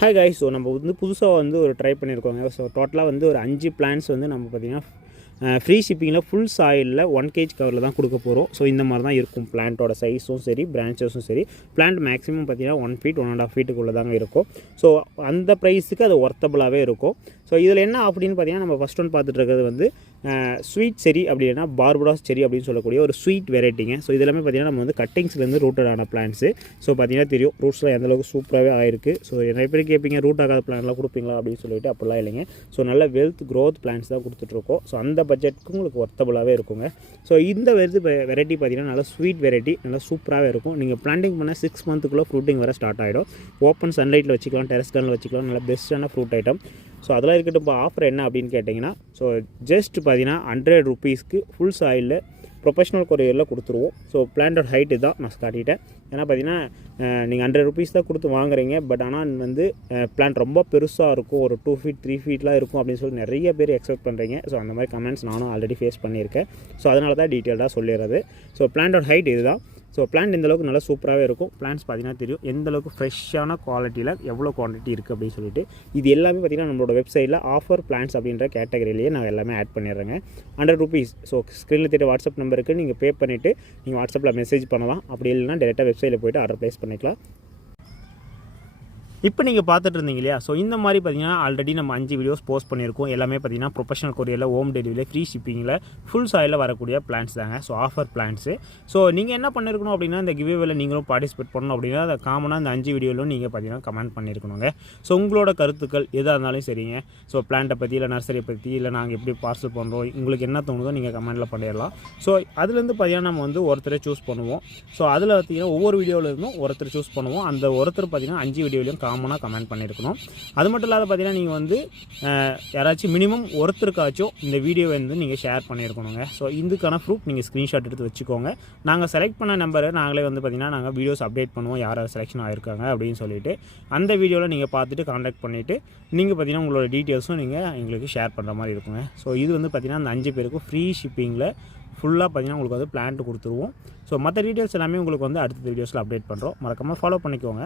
Hi guys. So நம்ம வந்து புதுசாக வந்து ஒரு ட்ரை பண்ணியிருக்கோங்க. ஸோ டோட்டலாக வந்து ஒரு 5 பிளான்ஸ் வந்து நம்ம பார்த்திங்கன்னா ஃப்ரீ ஷிப்பிங்கில் ஃபுல் சாயிலில் 1 kg கவரில் தான் கொடுக்க போகிறோம். ஸோ இந்த மாதிரி தான் இருக்கும் பிளான்ட்டோட சைஸும் சரி, பிரான்ச்சஸும் சரி. பிளான்ட் மேக்ஸிமம் பார்த்திங்கன்னா 1 feet 1.5 feetக்குள்ளே தாங்க இருக்கும். ஸோ அந்த ப்ரைஸுக்கு அது ஒர்த்தபுளாகவே இருக்கும். ஸோ இதில் என்ன அப்படின்னு பார்த்திங்கன்னா, நம்ம ஃபஸ்ட் ஒன் பார்த்துட்டு இருக்கிறது வந்து ஸ்வீட் செரி அப்படி இல்லைனா பார்படாஸ் செரி அப்படின்னு சொல்லக்கூடிய ஒரு ஸ்வீட் வெரைட்டிங்க. ஸோ இதெல்லாமே பார்த்திங்கன்னா நம்ம வந்து கட்டிங்ஸ்லேருந்து ரூட்டடான பிளான்ஸு. ஸோ பார்த்திங்கன்னா தெரியும் ரூட்ஸ்லாம் எந்தளவுக்கு சூப்பராகவே ஆயிருக்கு. ஸோ நிறைய பேர் கேட்பீங்க ரூட் ஆகாத பிளான்லாம் கொடுப்பீங்களா அப்படின்னு சொல்லிட்டு, அப்படிலாம் இல்லைங்க. ஸோ நல்ல க்ரோத் பிளான்ஸ் தான் கொடுத்துட்ருக்கோம். ஸோ அந்த பட்ஜெட்டுக்கு உங்களுக்கு ஒர்த்தபுளாகவே இருக்குங்க. ஸோ இந்த வெரைட்டி பார்த்திங்கன்னா நல்லா ஸ்வீட் வெரைட்டி, நல்லா சூப்பராகவே இருக்கும். நீங்கள் பிளான்டிங் பண்ண 6 monthக்குள்ளே ஃப்ரூட்டிங் வர ஸ்டார்ட் ஆகிடும். ஓப்பன் சன்லைட்டில் வச்சுக்கலாம், டெரஸ் கார்டனில் வச்சுக்கலாம். நல்லா பெஸ்ட்டான ஃப்ரூட் ஐட்டம். ஸோ அதெல்லாம் இருக்கட்டும். இப்போ ஆஃபர் என்ன அப்படின்னு கேட்டிங்கன்னா, ஸோ ஜஸ்ட் பார்த்தீங்கன்னா 100 rupeesக்கு ஃபுல் சாயிலில் ப்ரொஃபஷனல் கொரியரில் கொடுத்துருவோம். ஸோ பிளான்டோட ஹைட் தான் நான் காட்டிட்டேன். ஏன்னா பார்த்தீங்கன்னா நீங்கள் 100 rupees தான் கொடுத்து வாங்குறீங்க. பட் ஆனால் வந்து பிளான்ட் ரொம்ப பெருசாக இருக்கும், ஒரு 2 feet 3 feetலாம் இருக்கும் அப்படின்னு சொல்லி நிறைய பேர் எக்ஸ்பெக்ட் பண்ணுறீங்க. ஸோ அந்த மாதிரி கமெண்ட்ஸ் நானும் ஆல்ரெடி ஃபேஸ் பண்ணியிருக்கேன். ஸோ அதனால தான் டீட்டெயில்டாக சொல்லிடுறது. ஸோ பிளான்டோட ஹைட் இதுதான். ஸோ பிளான்ட் இந்தளவுக்கு நல்லா சூப்பராகவே இருக்கும். பிளான்ட்ஸ் பார்த்திங்கன்னா தெரியும் எந்தளவுக்கு ஃப்ரெஷ்ஷான குவாலிட்டியில் எவ்வளோ குவான்டிட்டி இருக்குது அப்படின்னு சொல்லிட்டு. இது எல்லாமே பார்த்திங்கன்னா நம்மளோட வெப்சைட்டில் ஆஃபர் பிளான்ட்ஸ் அப்படின்ற கேட்டகரியிலேயே நான் எல்லாமே ஆட் பண்ணிடுறேங்க. 100 rupees. ஸோ ஸ்க்ரீனில் தெரிய வாட்ஸ்அப் நம்பருக்கு நீங்கள் பே பண்ணிவிட்டு நீங்கள் வாட்ஸ்அப்பில் மெசேஜ் பண்ணலாம். அப்படி இல்லைனா டேரெக்டாக வெப்சைட்டில் போய்ட்டு ஆர்டர் ப்ளேஸ் பண்ணிக்கலாம். இப்போ நீங்கள் பார்த்துட்டு இருந்தீங்க இல்லையா? ஸோ இந்த மாதிரி பார்த்தீங்கன்னா ஆல்ரெடி நம்ம 5 வீடியோஸ் போஸ்ட் பண்ணியிருக்கோம். எல்லாமே பார்த்தீங்கன்னா ப்ரொஃபஷனல் கொரியரில் ஹோம் டெலிவரியில் ஃப்ரீ ஷிப்பிங்கில் ஃபுல் சாயிலில் வரக்கூடிய பிளான்ஸ் தாங்க. So offer plants. ஸோ நீங்கள் என்ன பண்ணியிருக்கணும் அப்படின்னா, இந்த கிவ்வேவில் நீங்களும் பார்ட்டிசிபேட் பண்ணணும் அப்படின்னா அதை காமனாக இந்த 5 வீடியோவிலும் நீங்கள் பார்த்தீங்கன்னா கமெண்ட் பண்ணியிருக்கணுங்க. ஸோ உங்களோட கருத்துக்கள் எதாக இருந்தாலும் சரிங்க. ஸோ பிளான்ட்டை பற்றி இல்லை நர்சரியை பற்றி இல்லை நாங்கள் எப்படி பார்சல் பண்ணுறோம், உங்களுக்கு என்ன தோணுதோ நீங்கள் கமெண்ட்டில் பண்ணிடலாம். ஸோ அதுலேருந்து பார்த்தீங்கன்னா நம்ம வந்து ஒருத்தரை சூஸ் பண்ணுவோம். ஸோ அதில் பார்த்தீங்கன்னா ஒவ்வொரு வீடியோவிலேருந்தும் ஒருத்தர் சூஸ் பண்ணுவோம். அந்த ஒருத்தர் பார்த்தீங்கன்னா 5 வீடியோலையும் காமனாக கமெண்ட் பண்ணியிருக்கணும். அது மட்டும் இல்லாத பார்த்தீங்கன்னா நீங்கள் வந்து யாராச்சும் மினிமம் ஒருத்தருக்காச்சும் இந்த வீடியோ வந்து நீங்கள் ஷேர் பண்ணியிருக்கணுங்க. ஸோ இதுக்கான ப்ரூஃப் நீங்கள் ஸ்க்ரீன்ஷாட் எடுத்து வச்சுக்கோங்க. நாங்கள் செலக்ட் பண்ண நம்பரை நாங்களே வந்து பார்த்திங்கன்னா நாங்கள் வீடியோஸ் அப்டேட் பண்ணுவோம், யார் செலெக்ஷன் ஆகிருக்காங்க அப்படின்னு சொல்லிட்டு. அந்த வீடியோவில் நீங்கள் பார்த்துட்டு கான்டாக்ட் பண்ணிவிட்டு நீங்கள் பார்த்தீங்கன்னா உங்களோட டீட்டெயில்ஸும் நீங்கள் எங்களுக்கு ஷேர் பண்ணுற மாதிரி இருக்குங்க. ஸோ இது வந்து பார்த்திங்கன்னா அந்த 5 பேருக்கும் ஃப்ரீ ஷிப்பிங்கில் ஃபுல்லாக பார்த்திங்கன்னா உங்களுக்கு வந்து பிளான்ட் கொடுத்துருவோம். ஸோ மற்ற டீட்டெயில்ஸ் எல்லாமே உங்களுக்கு வந்து அடுத்த வீடியோஸில் அப்டேட் பண்ணுறோம். மறக்காமல் ஃபாலோ பண்ணிக்கோங்க.